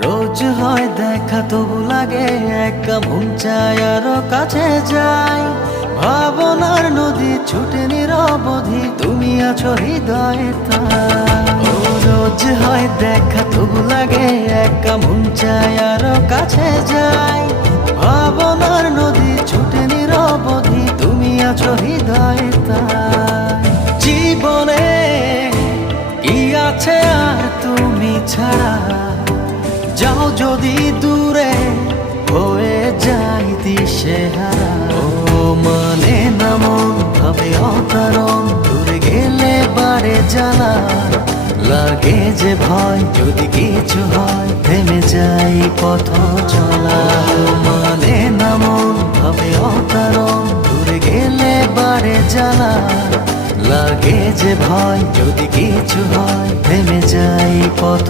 রোজ হয় দেখা তবু লাগে একা মন চায় আরো কাছে যাই। ভাবনার নদী ছুটে নিরবধি, তুমি আছো হৃদয়ে তাই। ও রোজ হয় দেখা তবু লাগে একা মন চায় আরো কাছে যাই। ভাবনার নদী ছুটে নিরবধি, তুমি আছো হৃদয়ে তাই। জীবনে কি আছে আর তুমি ছাড়া, যাও যদি দূরে হয়ে যাই দিশেহারা। ও মানে না মন ভাবে অকারণ, দূরে গেলে বাড়ে জ্বালা। লাগে যে ভয় যদি কিছু হয়, থেমে যাই পথ চলা। ও মানে না মন ভাবে অকারণ, দূরে গেলে বাড়ে জ্বালা। লাগে যে ভয় যদি কিছু হয়, থেমে যাই পথ